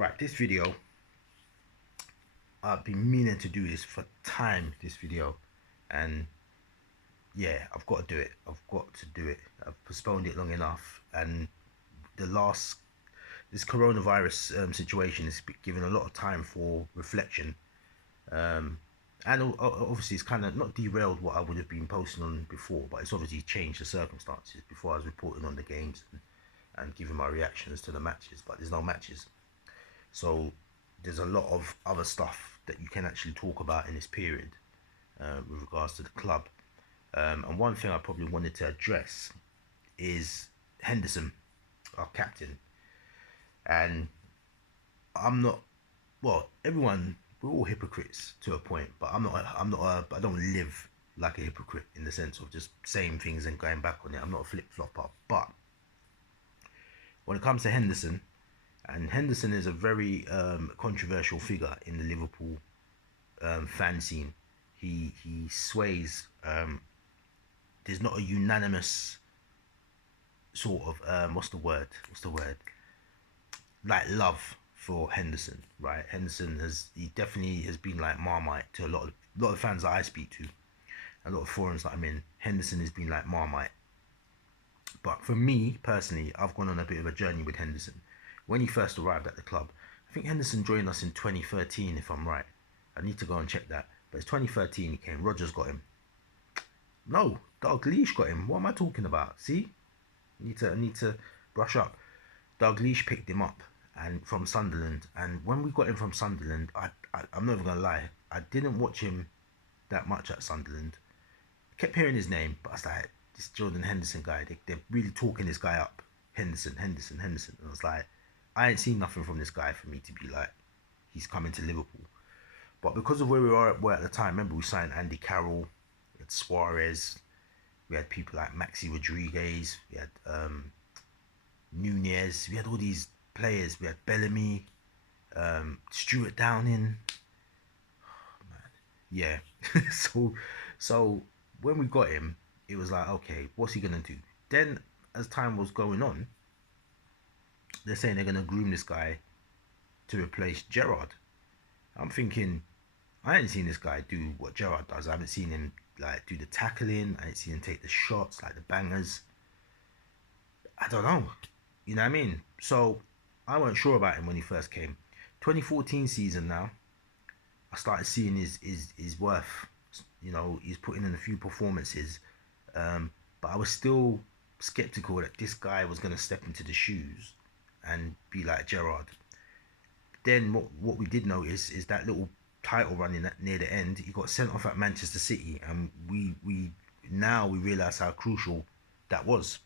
Right, this video, I've been meaning to do this for time, this video, and yeah, I've got to do it. I've got to do it. I've postponed it long enough, and the last, this coronavirus situation has given a lot of time for reflection, um, and obviously it's kind of not derailed what I would have been posting on before, but it's obviously changed the circumstances. Before I was reporting on the games and giving my reactions to the matches, but there's no matches. So there's a lot of other stuff that you can actually talk about in this period with regards to the club. And one thing I probably wanted to address is Henderson, our captain. And I'm not, well, everyone, we're all hypocrites to a point, but I don't live like a hypocrite in the sense of just saying things and going back on it. I'm not a flip-flopper. But when it comes to Henderson, and Henderson is a very controversial figure in the Liverpool fan scene. He sways. There's not a unanimous sort of what's the word? Like love for Henderson, right? He definitely has been like Marmite to a lot of fans that I speak to, a lot of forums that I'm in. Henderson has been like Marmite. But for me personally, I've gone on a bit of a journey with Henderson. When he first arrived at the club, I think Henderson joined us in 2013, if I'm right. I need to go and check that. But it's 2013 he came. Rodgers got him. No, Dalglish got him. What am I talking about? See? I need to brush up. Dalglish picked him up and from Sunderland. And when we got him from Sunderland, I'm never going to lie. I didn't watch him that much at Sunderland. I kept hearing his name, but I was like, this Jordan Henderson guy, they're really talking this guy up. Henderson. And I was like, I ain't seen nothing from this guy for me to be like, he's coming to Liverpool. But because of where we were at the time, remember we signed Andy Carroll, we had Suarez, we had people like Maxi Rodriguez, we had Nunez, we had all these players, we had Bellamy, Stuart Downing. Oh, man. Yeah. so when we got him, it was like, okay, what's he gonna do? Then as time was going on, they're saying they're gonna groom this guy to replace Gerrard. I'm thinking, I ain't seen this guy do what Gerrard does. I haven't seen him like do the tackling. I ain't seen him take the shots, like the bangers. I don't know. You know what I mean? So I wasn't sure about him when he first came. 2014 season now, I started seeing his worth. You know, he's putting in a few performances. But I was still skeptical that this guy was going to step into the shoes and be like Gerrard. Then what we did notice is that little title running near the end, he got sent off at Manchester City, and we realise how crucial that was,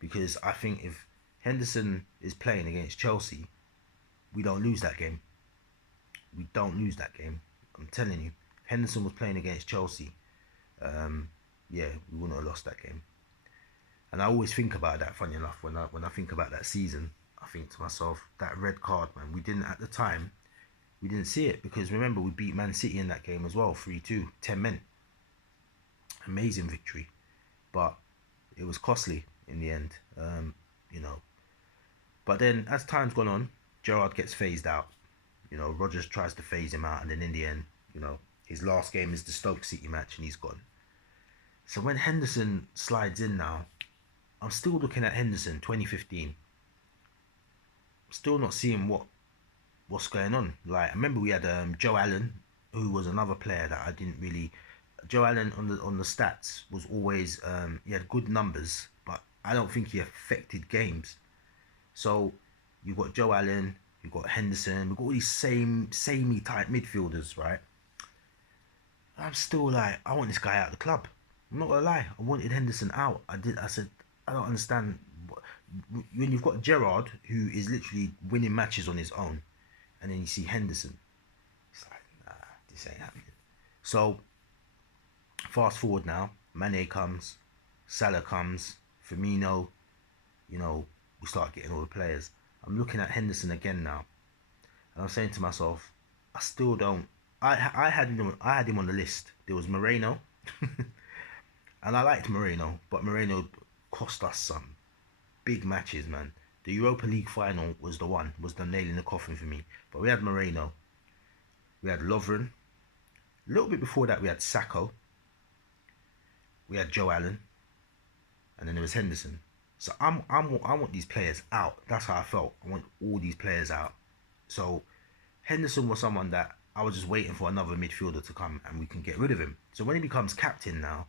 because I think if Henderson is playing against Chelsea, we don't lose that game. We don't lose that game. I'm telling you, Henderson was playing against Chelsea. Yeah, we wouldn't have lost that game. And I always think about that. Funny enough, when I think about that season, I think to myself, that red card, man. We didn't at the time. We didn't see it because remember we beat Man City in that game as well, 3-2, 10 men. Amazing victory, but it was costly in the end. You know. But then as time's gone on, Gerrard gets phased out. You know, Rodgers tries to phase him out, and then in the end, you know, his last game is the Stoke City match, and he's gone. So when Henderson slides in now, I'm still looking at Henderson 2015. Still not seeing what's going on. Like I remember we had Joe Allen, who was another player that I didn't really. Joe Allen on the stats was always he had good numbers, but I don't think he affected games. So you got Joe Allen, you got Henderson, we got all these samey type midfielders, right? I'm still like, I want this guy out of the club. I'm not gonna lie, I wanted Henderson out. I said, I don't understand when you've got Gerrard, who is literally winning matches on his own, and then you see Henderson. It's like, nah, this ain't happening. So fast forward now, Mane comes, Salah comes, Firmino. You know, we start getting all the players. I'm looking at Henderson again now, and I'm saying to myself, I still don't. I had him on the list. There was Moreno, and I liked Moreno, but Moreno cost us some big matches, man. The Europa League final was the nail in the coffin for me. But we had Moreno, we had Lovren. A little bit before that, we had Sacco, we had Joe Allen, and then there was Henderson. So I want these players out. That's how I felt. I want all these players out. So Henderson was someone that I was just waiting for another midfielder to come and we can get rid of him. So when he becomes captain now,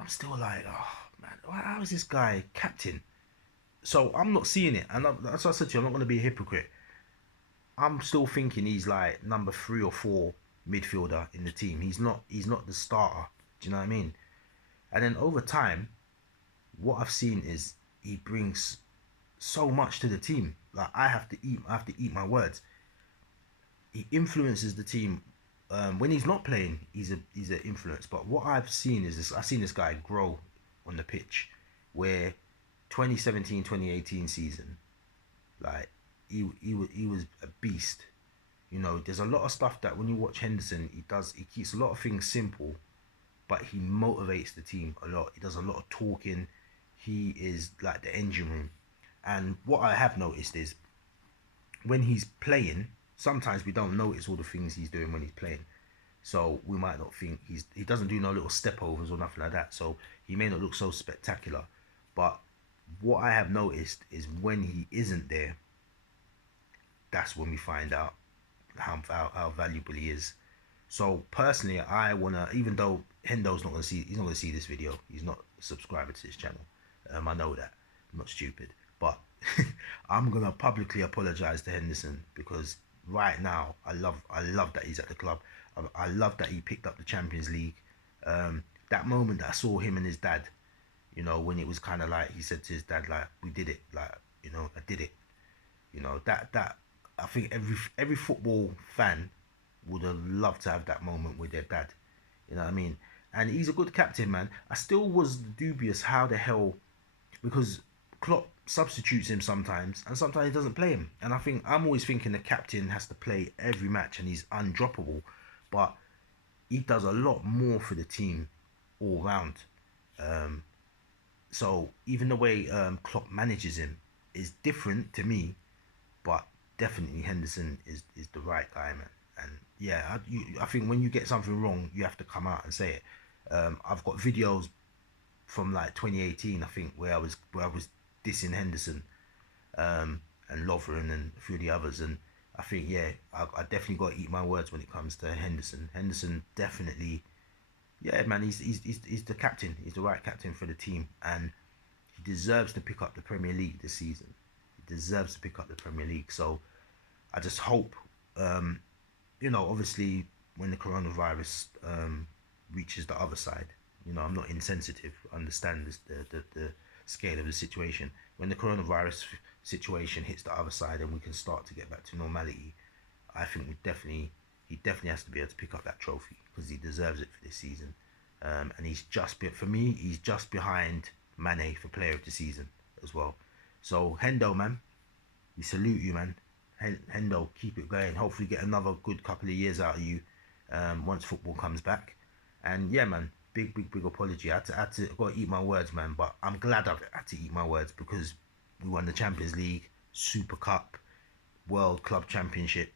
I'm still like, oh man, how is this guy captain? So I'm not seeing it, and that's what I said to you. I'm not going to be a hypocrite. I'm still thinking he's like number 3 or 4 midfielder in the team. He's not. He's not the starter. Do you know what I mean? And then over time, what I've seen is he brings so much to the team. Like I have to eat. I have to eat my words. He influences the team. When he's not playing, he's an influence. But what I've seen is this. I've seen this guy grow on the pitch, where 2017-2018 season, like he was a beast. You know, there's a lot of stuff that when you watch Henderson, he keeps a lot of things simple, but he motivates the team a lot. He does a lot of talking. He is like the engine room. And what I have noticed is when he's playing, sometimes we don't notice all the things he's doing when he's playing. So we might not think he doesn't do no little step overs or nothing like that. So he may not look so spectacular. But what I have noticed is when he isn't there, that's when we find out how valuable he is. So personally, I wanna, even though Hendo's not gonna see, he's not gonna see this video. He's not a subscriber to this channel. I know that. I'm not stupid, but I'm gonna publicly apologize to Henderson because right now I love that he's at the club. I love that he picked up the Champions League. That moment that I saw him and his dad, you know, when it was kind of like he said to his dad, like, we did it, like, you know, I did it. You know, that I think every football fan would have loved to have that moment with their dad. You know what I mean? And he's a good captain, man. I still was dubious how the hell, because Klopp substitutes him sometimes and sometimes he doesn't play him. And I'm always thinking the captain has to play every match and he's undroppable. But he does a lot more for the team all round. So even the way Klopp manages him is different to me, but definitely Henderson is the right guy, man. And yeah, I think when you get something wrong, you have to come out and say it. I've got videos from like 2018, I think, where I was dissing Henderson, and Lovren and a few of the others, and I think yeah, I definitely got to eat my words when it comes to Henderson. Henderson definitely, yeah, man, he's the captain. He's the right captain for the team, and he deserves to pick up the Premier League this season. He deserves to pick up the Premier League. So I just hope, you know, obviously when the coronavirus reaches the other side, you know, I'm not insensitive. I understand this, the scale of the situation. When the coronavirus situation hits the other side and we can start to get back to normality, I think he definitely has to be able to pick up that trophy because he deserves it for this season. And he's for me, he's just behind Mane for player of the season as well. So Hendo, man, we salute you, man. Hendo, keep it going. Hopefully get another good couple of years out of you once football comes back. And yeah, man, big apology. I had to got to eat my words, man. But I'm glad I've had to eat my words because we won the Champions League, Super Cup, World Club Championship,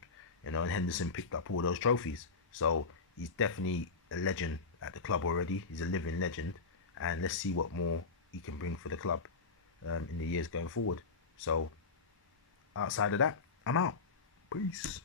you know, and Henderson picked up all those trophies. So he's definitely a legend at the club already. He's a living legend, and let's see what more he can bring for the club in the years going forward. So outside of that, I'm out. Peace.